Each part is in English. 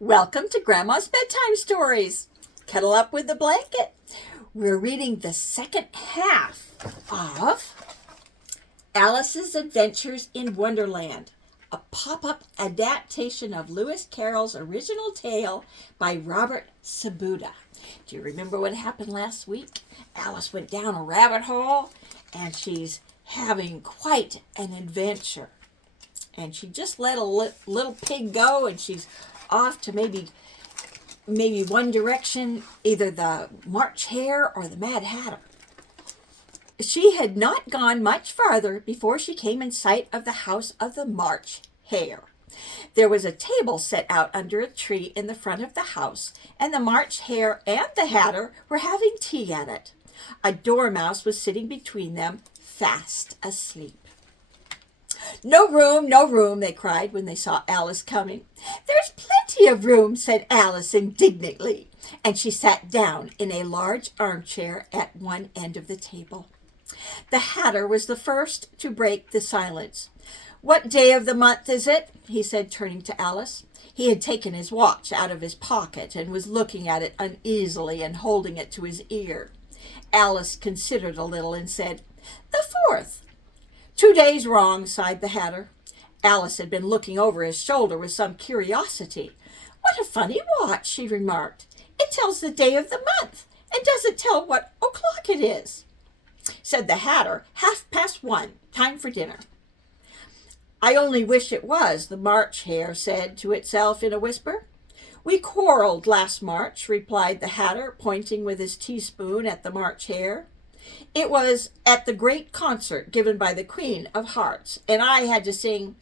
Welcome to Grandma's Bedtime Stories. Cuddle up with the blanket. We're reading the second half of Alice's Adventures in Wonderland, a pop-up adaptation of Lewis Carroll's original tale by Robert Sabuda. Do you remember what happened last week? Alice went down a rabbit hole and she's having quite an adventure. And she just let a little pig go, and she's off to maybe one direction, either the March Hare or the Mad Hatter. She had not gone much farther before she came in sight of the house of the March Hare. There was a table set out under a tree in the front of the house, and the March Hare and the Hatter were having tea at it. A dormouse was sitting between them, fast asleep. "No room, no room," they cried when they saw Alice coming. "There's plenty of room," said Alice indignantly, and she sat down in a large armchair at one end of the table. The Hatter was the first to break the silence. "What day of the month is it?" he said, turning to Alice. He had taken his watch out of his pocket and was looking at it uneasily and holding it to his ear. Alice considered a little and said, "The 4th. "2 days wrong," sighed the Hatter. Alice had been looking over his shoulder with some curiosity. "What a funny watch," she remarked. "It tells the day of the month and doesn't tell what o'clock it is." Said the Hatter, "1:30, time for dinner." "I only wish it was," the March Hare said to itself in a whisper. "We quarreled last March," replied the Hatter, pointing with his teaspoon at the March Hare. "It was at the great concert given by the Queen of Hearts, and I had to sing,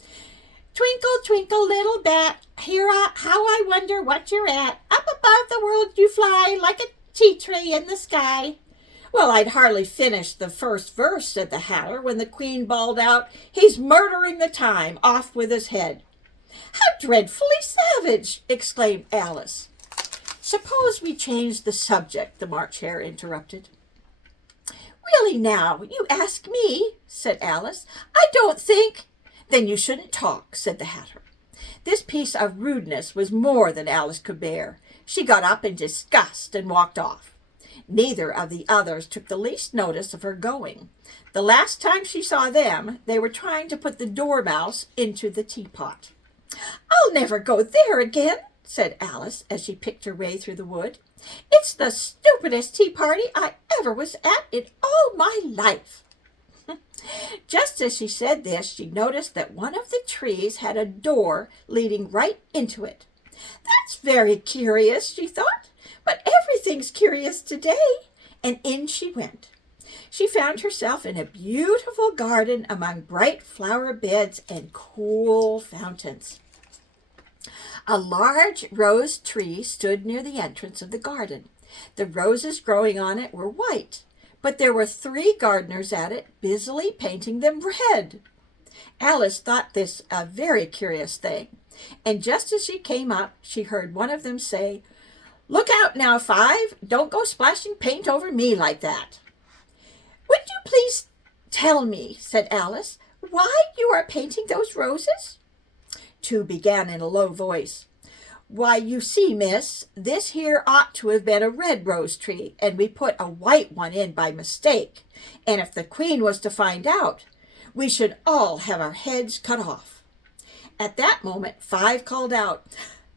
'Twinkle, twinkle, little bat, how I wonder what you're at. Up above the world you fly, like a tea tray in the sky.' Well, I'd hardly finished the first verse," said the Hatter, "when the Queen bawled out, 'He's murdering the time, off with his head.'" "How dreadfully savage!" exclaimed Alice. "Suppose we change the subject," the March Hare interrupted. "Really now, you ask me," said Alice. "I don't think—" "Then you shouldn't talk," said the Hatter. This piece of rudeness was more than Alice could bear. She got up in disgust and walked off. Neither of the others took the least notice of her going. The last time she saw them, they were trying to put the dormouse into the teapot. "I'll never go there again," said Alice as she picked her way through the wood. "It's the stupidest tea party I ever was at in all my life." Just as she said this, she noticed that one of the trees had a door leading right into it. "That's very curious," she thought, "but everything's curious today," and in she went. She found herself in a beautiful garden among bright flower beds and cool fountains. A large rose tree stood near the entrance of the garden. The roses growing on it were white, but there were 3 gardeners at it, busily painting them red. Alice thought this a very curious thing, and just as she came up, she heard one of them say, "Look out now, 5, don't go splashing paint over me like that." "Would you please tell me," said Alice, "why you are painting those roses?" 2 began in a low voice. "Why, you see, miss, this here ought to have been a red rose tree, and we put a white one in by mistake, and if the Queen was to find out, we should all have our heads cut off." At that moment 5 called out,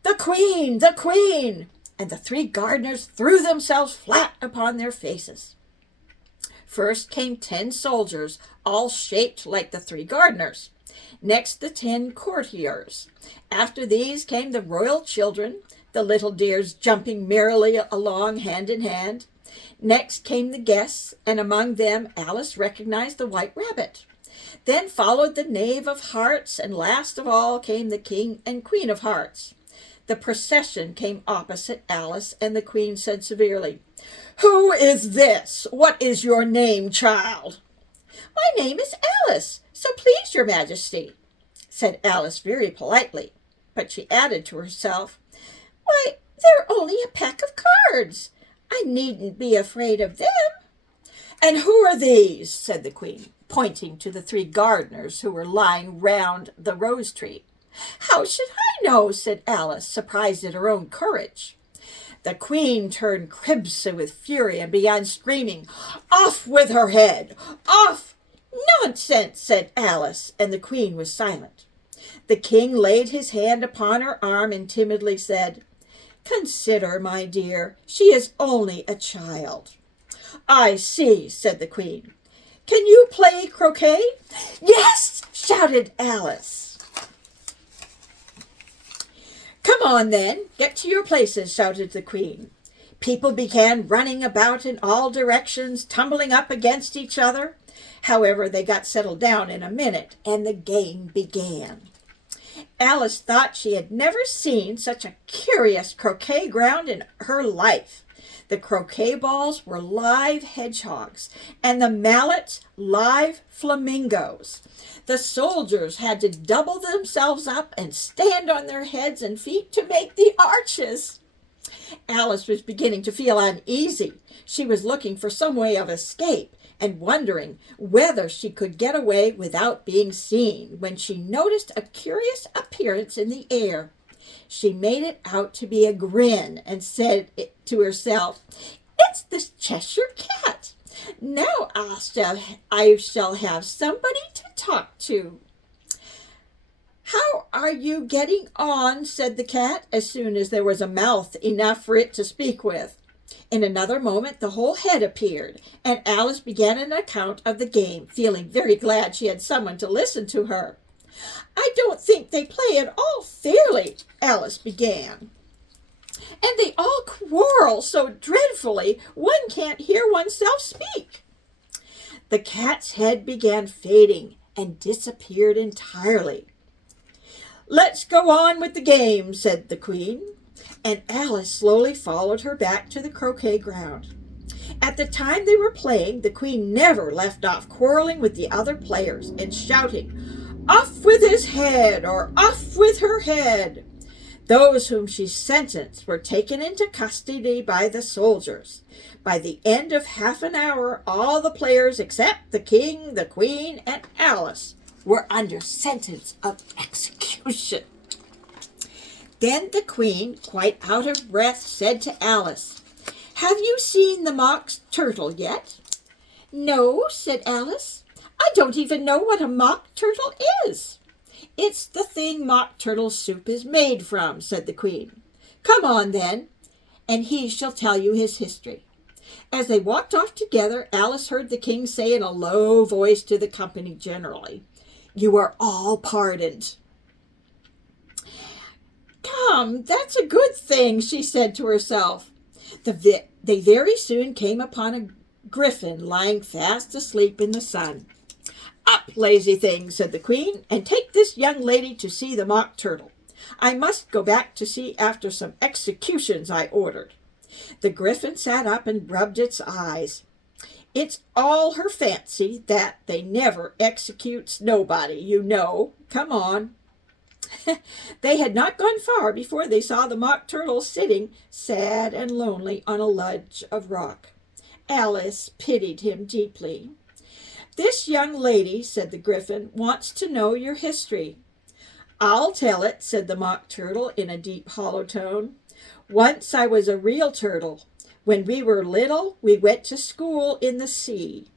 "The Queen! The Queen!" and the 3 gardeners threw themselves flat upon their faces. First came 10 soldiers, all shaped like the 3 gardeners. Next the 10 courtiers. After these came the royal children, the little dears jumping merrily along hand in hand. Next came the guests, and among them Alice recognized the White Rabbit. Then followed the Knave of Hearts, and last of all came the King and Queen of Hearts. The procession came opposite Alice, and the Queen said severely, "Who is this? What is your name, child?" "My name is Alice, so please your Majesty," said Alice very politely, but she added to herself, "Why, they're only a pack of cards. I needn't be afraid of them." "And who are these?" said the Queen, pointing to the 3 gardeners who were lying round the rose tree. How should I know? Said Alice, surprised at her own courage. The queen turned crimson with fury and began screaming, "Off with her head! Off!" "Nonsense," said Alice, and the queen was silent. The king laid his hand upon her arm and timidly said, "Consider, my dear, she is only a child." "I see," said the queen. "Can you play croquet?" "Yes," shouted Alice. "Come on, then. Get to your places," shouted the queen. People began running about in all directions, tumbling up against each other. However, they got settled down in a minute, and the game began. Alice thought she had never seen such a curious croquet ground in her life. The croquet balls were live hedgehogs, and the mallets live flamingos. The soldiers had to double themselves up and stand on their heads and feet to make the arches. Alice was beginning to feel uneasy. She was looking for some way of escape and wondering whether she could get away without being seen, when she noticed a curious appearance in the air. She made it out to be a grin and said to herself, "It's the Cheshire Cat. Now I shall have somebody to talk to." "How are you getting on?" said the cat, as soon as there was a mouth enough for it to speak with. In another moment the whole head appeared, and Alice began an account of the game, feeling very glad she had someone to listen to her. "I don't think they play at all fairly," Alice began. "And they all quarrel so dreadfully one can't hear oneself speak." The cat's head began fading and disappeared entirely. "Let's go on with the game," said the queen, and Alice slowly followed her back to the croquet ground. At the time they were playing, the queen never left off quarreling with the other players and shouting, "Off with his head," or "Off with her head." Those whom she sentenced were taken into custody by the soldiers. By the end of half an hour, all the players except the king, the queen, and Alice were under sentence of execution. Then the queen, quite out of breath, said to Alice, "Have you seen the mock turtle yet?" "No," said Alice. "I don't even know what a mock turtle is." "It's the thing mock turtle soup is made from," said the queen. "Come on, then, and he shall tell you his history." As they walked off together, Alice heard the king say in a low voice to the company generally, "You are all pardoned." "Come, that's a good thing," she said to herself. They very soon came upon a griffin lying fast asleep in the sun. "Up, lazy thing," said the queen, "and take this young lady to see the mock turtle. I must go back to see after some executions I ordered." The griffin sat up and rubbed its eyes. "It's all her fancy that they never executes nobody, you know. Come on." They had not gone far before they saw the mock turtle sitting sad and lonely on a ledge of rock. Alice pitied him deeply. "This young lady," said the griffin, "wants to know your history." "I'll tell it," said the mock turtle in a deep hollow tone. "Once I was a real turtle. When we were little, we went to school in the sea."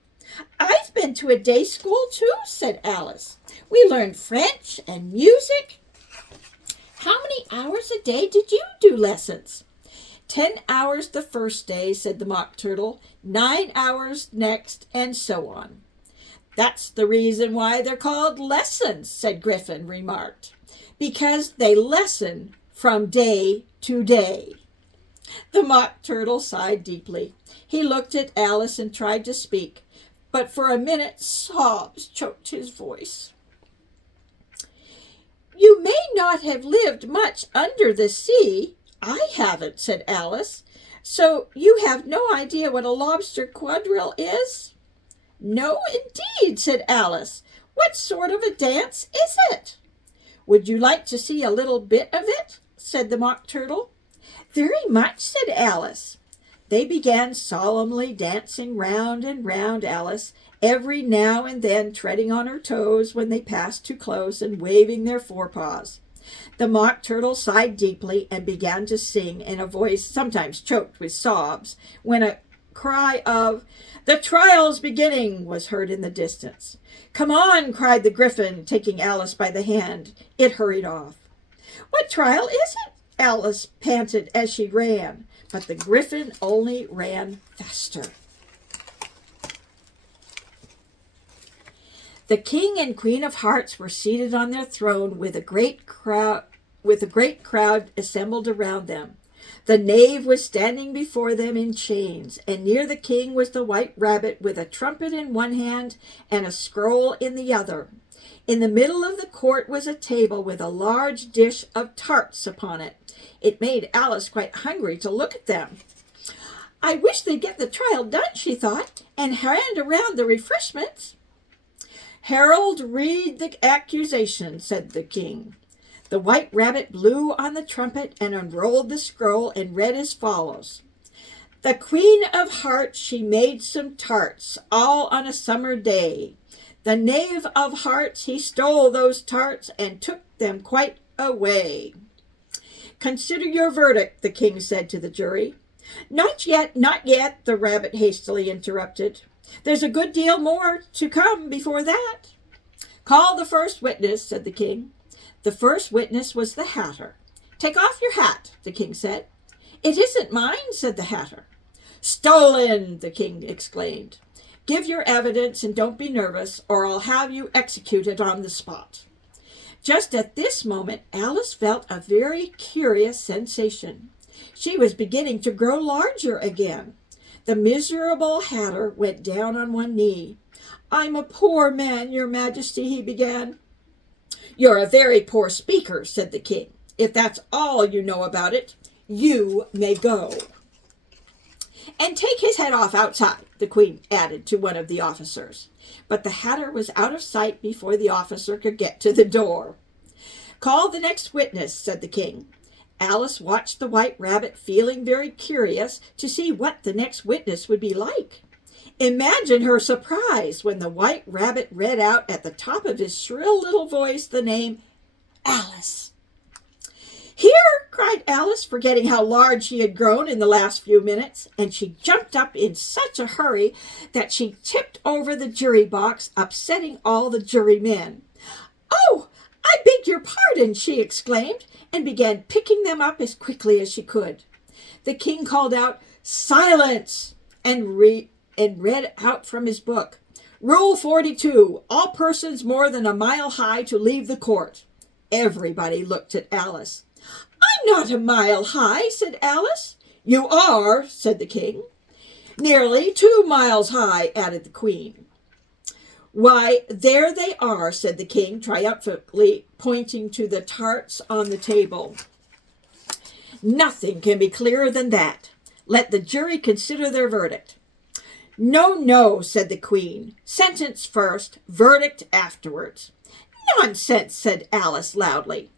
"I've been to a day school too," said Alice. "We learned French and music." "How many hours a day did you do lessons?" 10 hours the first day," said the mock turtle, 9 hours next, and so on. "That's the reason why they're called lessons," said Griffin remarked, "because they lesson from day to day." The mock turtle sighed deeply. He looked at Alice and tried to speak, but for a minute sobs choked his voice. "You may not have lived much under the sea." "I haven't," said Alice. "So you have no idea what a lobster quadrille is?" "No, indeed," said Alice. "What sort of a dance is it?" "Would you like to see a little bit of it?" said the mock turtle. "Very much," said Alice. They began solemnly dancing round and round Alice, every now and then treading on her toes when they passed too close and waving their forepaws. The Mock Turtle sighed deeply and began to sing in a voice sometimes choked with sobs, when a cry of, "The trial's beginning," was heard in the distance. "Come on," cried the Gryphon, taking Alice by the hand. It hurried off. "What trial is it?" Alice panted as she ran, but the Gryphon only ran faster. The King and Queen of Hearts were seated on their throne with a great crowd assembled around them. The knave was standing before them in chains, and near the king was the White Rabbit with a trumpet in one hand and a scroll in the other. In the middle of the court was a table with a large dish of tarts upon it. It made Alice quite hungry to look at them. "I wish they'd get the trial done," she thought, "and hand around the refreshments." "Herald, read the accusation," said the king. The White Rabbit blew on the trumpet and unrolled the scroll and read as follows. "The Queen of Hearts, she made some tarts, all on a summer day. The Knave of Hearts, he stole those tarts and took them quite away." "Consider your verdict," the king said to the jury. "Not yet, not yet," the rabbit hastily interrupted. "There's a good deal more to come before that." "Call the first witness," said the king. The first witness was the Hatter. "Take off your hat," the king said. "It isn't mine," said the Hatter. "Stolen!" the king exclaimed. "Give your evidence and don't be nervous, or I'll have you executed on the spot." Just at this moment, Alice felt a very curious sensation. She was beginning to grow larger again. The miserable Hatter went down on one knee. "I'm a poor man, your majesty," he began. "You're a very poor speaker," said the king. "If that's all you know about it, you may go." "And take his head off outside," the queen added to one of the officers. But the Hatter was out of sight before the officer could get to the door. "Call the next witness," said the king. Alice watched the White Rabbit, feeling very curious to see what the next witness would be like. Imagine her surprise when the White Rabbit read out at the top of his shrill little voice the name Alice. "Here!" cried Alice, forgetting how large she had grown in the last few minutes, and she jumped up in such a hurry that she tipped over the jury box, upsetting all the jurymen. "Oh, I beg your pardon," she exclaimed, and began picking them up as quickly as she could. The king called out, "Silence!" and read out from his book, "Rule 42, all persons more than a mile high to leave the court." Everybody looked at Alice. "I'm not a mile high," said Alice. "You are," said the king. "Nearly 2 miles high," added the queen. "Why, there they are," said the king, triumphantly pointing to the tarts on the table. "Nothing can be clearer than that. Let the jury consider their verdict." "No, no," said the queen. "Sentence first, verdict afterwards." "Nonsense," said Alice loudly.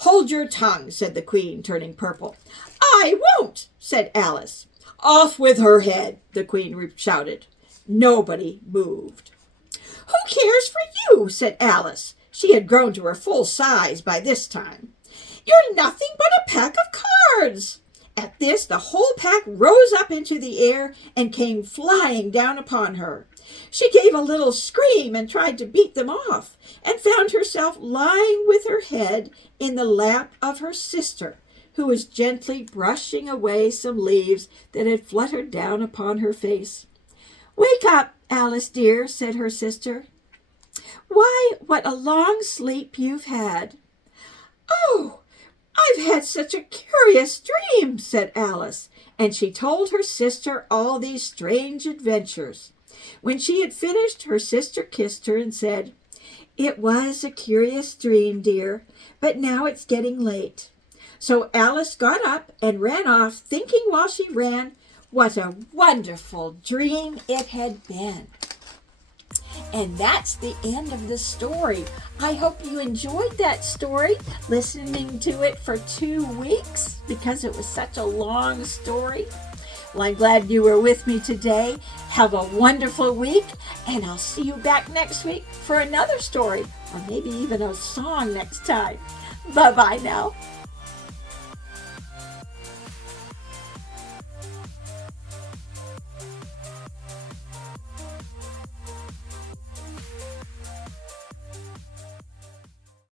"Hold your tongue," said the queen, turning purple. "I won't," said Alice. "Off with her head," the queen shouted. Nobody moved. "Who cares for you?" said Alice. She had grown to her full size by this time. "You're nothing but a pack of cards." At this, the whole pack rose up into the air and came flying down upon her. She gave a little scream and tried to beat them off, and found herself lying with her head in the lap of her sister, who was gently brushing away some leaves that had fluttered down upon her face. "Wake up, Alice dear," said her sister. "Why, what a long sleep you've had." "Oh, I've had such a curious dream," said Alice, and she told her sister all these strange adventures. When she had finished, her sister kissed her and said, "It was a curious dream, dear, but now it's getting late." So Alice got up and ran off, thinking while she ran what a wonderful dream it had been. And that's the end of the story. I hope you enjoyed that story, listening to it for 2 weeks because it was such a long story. Well, I'm glad you were with me today. Have a wonderful week, and I'll see you back next week for another story, or maybe even a song next time. Bye-bye now.